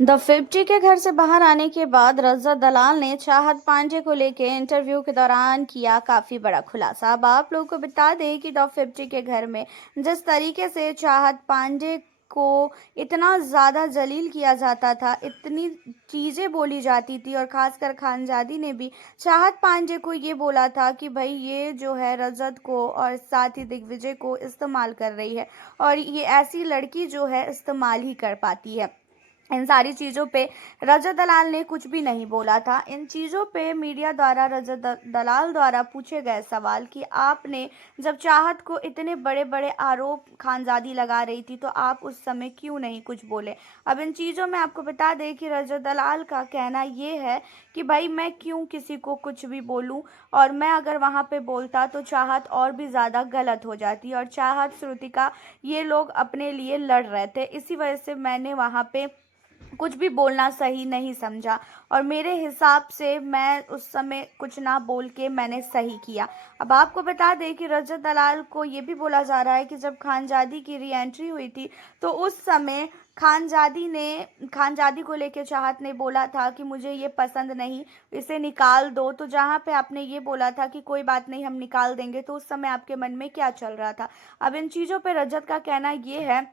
The 50 के घर से बाहर आने के बाद रजत दलाल ने चाहत पांडे को लेकर इंटरव्यू के दौरान किया काफी बड़ा खुलासा। अब आप लोगों को बता दें कि द 50 के घर में जिस तरीके से चाहत पांडे को इतना ज्यादा जलील किया जाता था, इतनी चीजें बोली जाती थी, और खासकर खानजादी ने भी चाहत पांडे को ये बोला था कि भाई ये जो है रजत को और साथ ही दिग्विजय को इस्तेमाल कर रही है, और ये ऐसी लड़की जो है इस्तेमाल ही कर पाती है। इन सारी चीज़ों पे रजत दलाल ने कुछ भी नहीं बोला था। इन चीज़ों पे मीडिया द्वारा दलाल द्वारा पूछे गए सवाल कि आपने जब चाहत को इतने बड़े बड़े आरोप खानजादी लगा रही थी तो आप उस समय क्यों नहीं कुछ बोले। अब इन चीज़ों में आपको बता दें कि रजत दलाल का कहना ये है कि भाई मैं क्यों किसी को कुछ भी बोलूं, और मैं अगर वहाँ पे बोलता तो चाहत और भी ज़्यादा गलत हो जाती, और चाहत श्रुतिका ये लोग अपने लिए लड़ रहे थे, इसी वजह से मैंने वहाँ पे कुछ भी बोलना सही नहीं समझा, और मेरे हिसाब से मैं उस समय कुछ ना बोल के मैंने सही किया। अब आपको बता दें कि रजत दलाल को ये भी बोला जा रहा है कि जब खानजादी की री एंट्री हुई थी तो उस समय खानजादी को लेकर चाहत ने बोला था कि मुझे ये पसंद नहीं, इसे निकाल दो। तो जहाँ पे आपने ये बोला था कि कोई बात नहीं हम निकाल देंगे, तो उस समय आपके मन में क्या चल रहा था। अब इन चीज़ों पे रजत का कहना ये है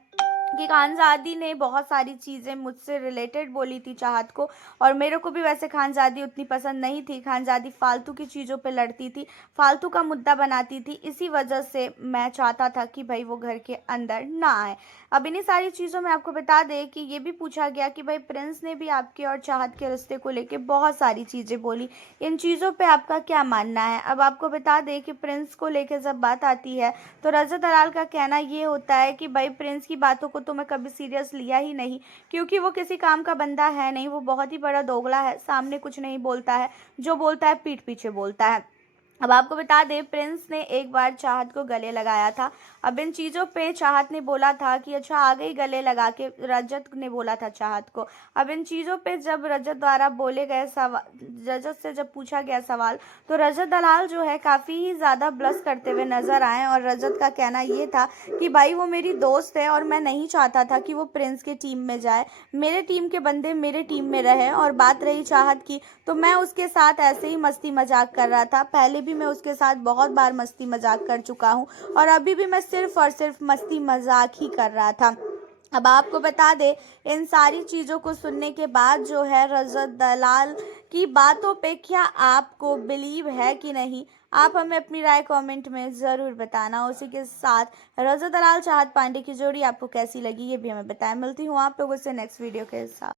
कि खानजादी ने बहुत सारी चीज़ें मुझसे रिलेटेड बोली थी चाहत को, और मेरे को भी वैसे खानजादी उतनी पसंद नहीं थी। खानजादी फालतू की चीज़ों पे लड़ती थी, फालतू का मुद्दा बनाती थी, इसी वजह से मैं चाहता था कि भाई वो घर के अंदर ना आए। अब इन्हीं सारी चीज़ों में आपको बता दें कि ये भी पूछा गया कि भाई प्रिंस ने भी आपके और चाहत के रिश्ते को लेके बहुत सारी चीज़ें बोली, इन चीज़ों पे आपका क्या मानना है। अब आपको बता दें कि प्रिंस को लेकर जब बात आती है तो रजत दलाल का कहना ये होता है कि भाई प्रिंस की बातों को तो मैं कभी सीरियस लिया ही नहीं, क्योंकि वो किसी काम का बंदा है नहीं, वो बहुत ही बड़ा दोगला है, सामने कुछ नहीं बोलता है, जो बोलता है पीठ पीछे बोलता है। अब आपको बता दें प्रिंस ने एक बार चाहत को गले लगाया था। अब इन चीज़ों पे चाहत ने बोला था कि अच्छा आ गई गले लगा के, रजत ने बोला था चाहत को। अब इन चीज़ों पे जब रजत द्वारा बोले गए सवाल, रजत से जब पूछा गया सवाल, तो रजत दलाल जो है काफ़ी ही ज़्यादा ब्लश करते हुए नजर आए, और रजत का कहना ये था कि भाई वो मेरी दोस्त है और मैं नहीं चाहता था कि वो प्रिंस के टीम में जाए, मेरे टीम के बंदे मेरे टीम में रहे। और बात रही चाहत की, तो मैं उसके साथ ऐसे ही मस्ती मजाक कर रहा था, पहले भी मैं उसके साथ बहुत बार मस्ती मजाक कर चुका हूँ, और अभी भी मैं सिर्फ और सिर्फ मस्ती मजाक ही कर रहा था। अब आपको बता दें इन सारी चीज़ों को सुनने के बाद जो है रजत दलाल की बातों पे क्या आपको बिलीव है कि नहीं, आप हमें अपनी राय कमेंट में ज़रूर बताना। उसी के साथ रजत दलाल चाहत पांडे की जोड़ी आपको कैसी लगी ये भी हमें बताएं। मिलती हूँ आप लोगों से नेक्स्ट वीडियो के साथ।